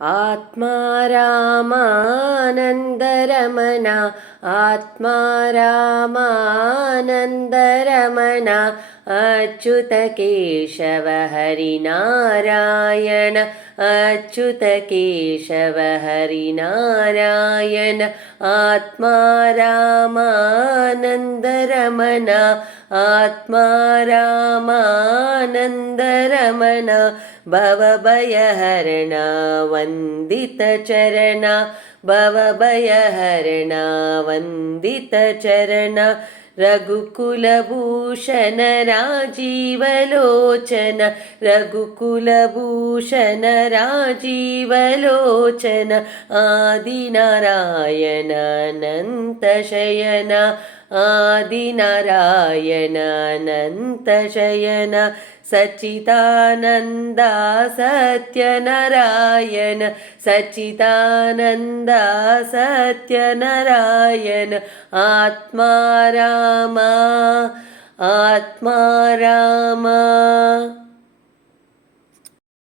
आत्मा रामानन्दरमण आत्मा रामानन्दरमण अच्युत केशव हरिनारायण अच्युत केशव हरिनारायण आत्मा रामानन्दरमण आत्मा रामानन्दरमण भवभयहरण वन्दितचरण भवभयहरण वन्दितचरण रघुकुलभूषण राजीवलोचन रघुकुलभूषण राजीवलोचन आदिनारायण अनन्तशयन आदिनारायण अनन्तशयन सच्चिदानन्दा सत्यनारायण सच्चिदानन्दा सत्यनारायण आत्मा राम आत्मा राम।